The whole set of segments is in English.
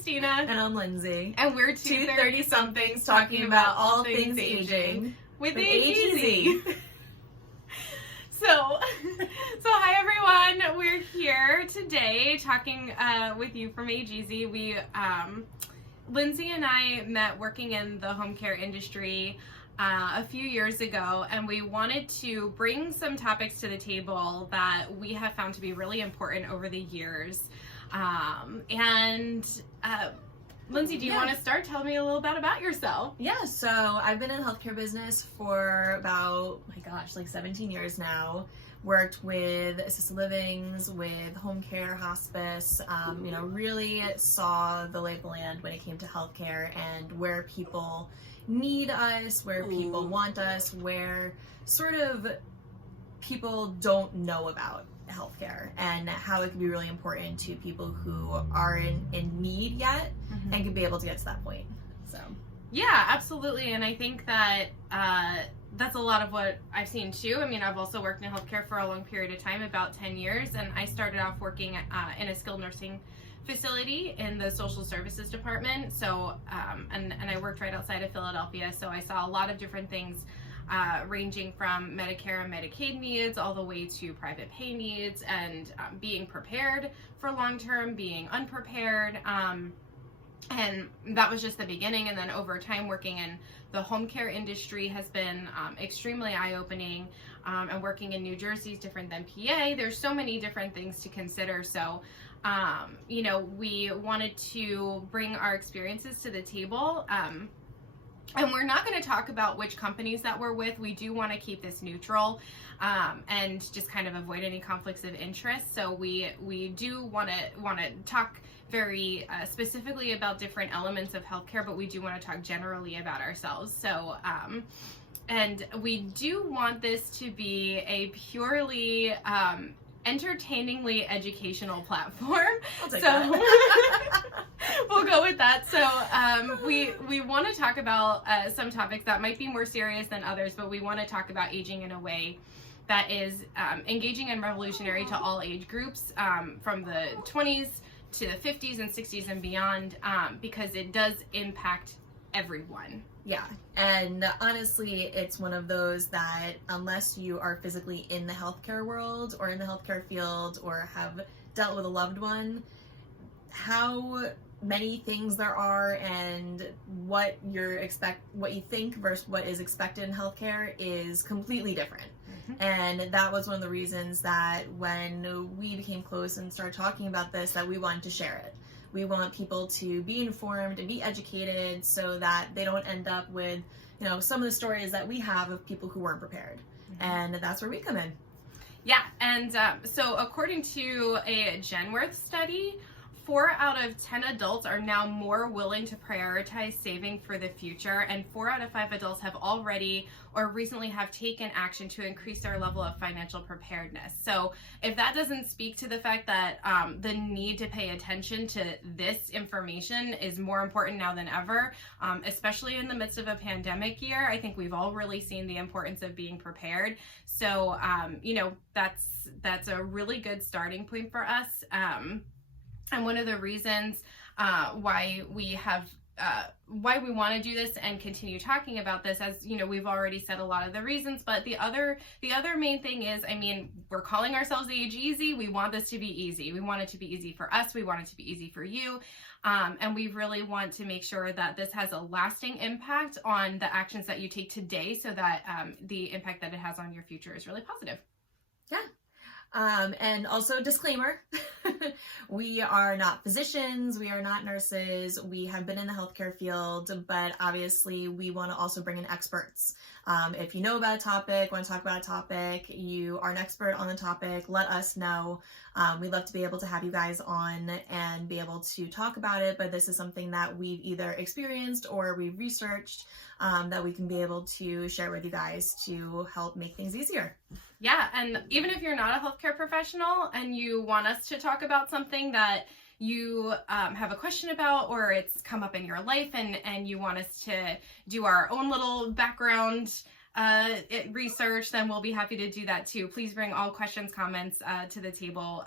Christina. And I'm Lindsay. And we're two 30-somethings talking about all things aging with AgeEasy. So hi everyone. We're here today talking with you from AgeEasy. We, Lindsay and I met working in the home care industry a few years ago, and we wanted to bring some topics to the table that we have found to be really important over the years. Lindsay, do you want to start? Tell me a little bit about yourself. Yeah, so I've been in the healthcare business for about, like 17 years now. Worked with assisted livings, with home care, hospice, really saw the lay of the land when it came to healthcare and where people need us, where people want us, where sort of people don't know about healthcare and how it can be really important to people who are in need yet and can be able to get to that point. So yeah, absolutely. And I think that that's a lot of what I've seen too. I mean, I've also worked in healthcare for a long period of time, about 10 years, and I started off working in a skilled nursing facility in the social services department. So and I worked right outside of Philadelphia, so I saw a lot of different things ranging from Medicare and Medicaid needs all the way to private pay needs, and being prepared for long-term, being unprepared. And that was just the beginning. And then over time, working in the home care industry has been extremely eye-opening. And working in New Jersey is different than PA. There's so many different things to consider. So, we wanted to bring our experiences to the table. And we're not going to talk about which companies that we're with. We do want to keep this neutral and just kind of avoid any conflicts of interest. So we do want to talk very specifically about different elements of healthcare, but we do want to talk generally about ourselves. So and we do want this to be a purely entertainingly educational platform. So we'll go with that. So we want to talk about some topics that might be more serious than others, but we want to talk about aging in a way that is engaging and revolutionary to all age groups, from the 20s to the 50s and 60s and beyond, because it does impact everyone. Yeah, and honestly, it's one of those that unless you are physically in the healthcare world or in the healthcare field or have dealt with a loved one, how many things there are and what you think versus what is expected in healthcare is completely different. And that was one of the reasons that when we became close and started talking about this, that we wanted to share it. We want people to be informed and be educated so that they don't end up with, some of the stories that we have of people who weren't prepared. And that's where we come in. Yeah, and so according to a Genworth study, 4 out of 10 adults are now more willing to prioritize saving for the future, and 4 out of 5 adults have already or recently have taken action to increase their level of financial preparedness. So if that doesn't speak to the fact that the need to pay attention to this information is more important now than ever, especially in the midst of a pandemic year, I think we've all really seen the importance of being prepared. So, that's a really good starting point for us. And one of the reasons why we want to do this and continue talking about this, as we've already said a lot of the reasons, but the other main thing is, we're calling ourselves AgeEasy. We want this to be easy. We want it to be easy for us. We want it to be easy for you. And we really want to make sure that this has a lasting impact on the actions that you take today, so that the impact that it has on your future is really positive. Yeah. And also, disclaimer, we are not physicians, we are not nurses, we have been in the healthcare field, but obviously we want to also bring in experts. If you know about a topic, want to talk about a topic, you are an expert on the topic, let us know. We'd love to be able to have you guys on and be able to talk about it, but this is something that we've either experienced or we've researched, that we can be able to share with you guys to help make things easier. Yeah, and even if you're not a healthcare professional and you want us to talk about something that you have a question about, or it's come up in your life and you want us to do our own little background research, then we'll be happy to do that too. Please bring all questions, comments to the table.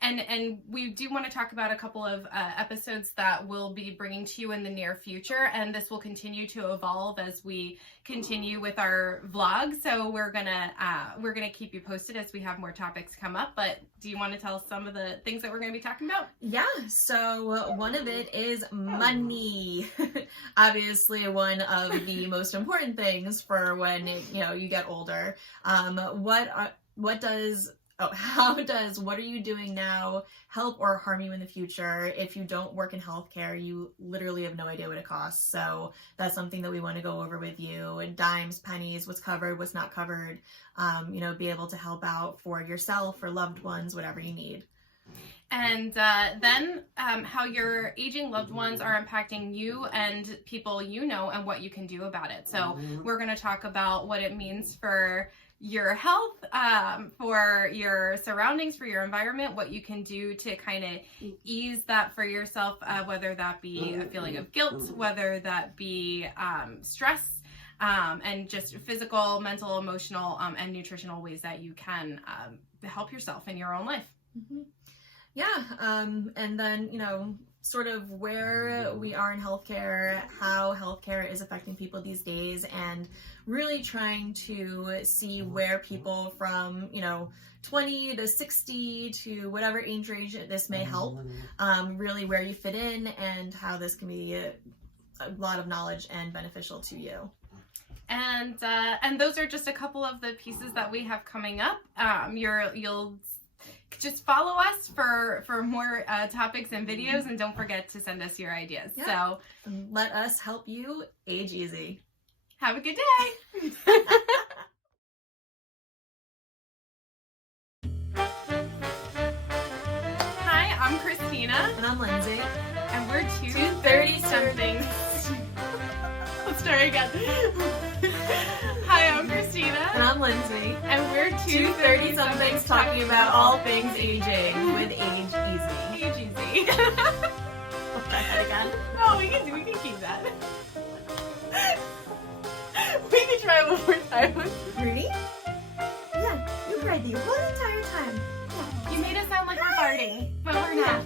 And we do want to talk about a couple of episodes that we'll be bringing to you in the near future, and this will continue to evolve as we continue with our vlog. So we're gonna keep you posted as we have more topics come up. But do you want to tell us some of the things that we're going to be talking about? Yeah, so one of it is money. Obviously, one of the most important things for when you get older. How does what are you doing now help or harm you in the future? If you don't work in healthcare, you literally have no idea what it costs. So that's something that we want to go over with you. And dimes, pennies, what's covered, what's not covered. Be able to help out for yourself or loved ones, whatever you need. And then how your aging loved ones are impacting you and people you know and what you can do about it. So we're going to talk about what it means for your health, for your surroundings, for your environment, what you can do to kind of ease that for yourself, whether that be a feeling of guilt, whether that be stress, and just physical, mental, emotional, and nutritional ways that you can help yourself in your own life. Mm-hmm. Yeah, and then, sort of where we are in healthcare, how healthcare is affecting people these days, and really trying to see where people from, 20 to 60 to whatever age range this may help, really where you fit in and how this can be a lot of knowledge and beneficial to you. And those are just a couple of the pieces that we have coming up. You'll just follow us for more topics and videos, and don't forget to send us your ideas. Yeah. So let us help you age easy. Have a good day. Hi, I'm Christina. And I'm Lindsay. And we're two 30-somethings. Let's try again. Hi, I'm Christina. And I'm Lindsay. And we're two 30-somethings talking about all things aging with AgeEasy. AgeEasy. Let's try that again. No, we can keep that. We can try it one more time. Ready? Yeah, you cried the whole entire time. You made us sound like we're farting, but we're not.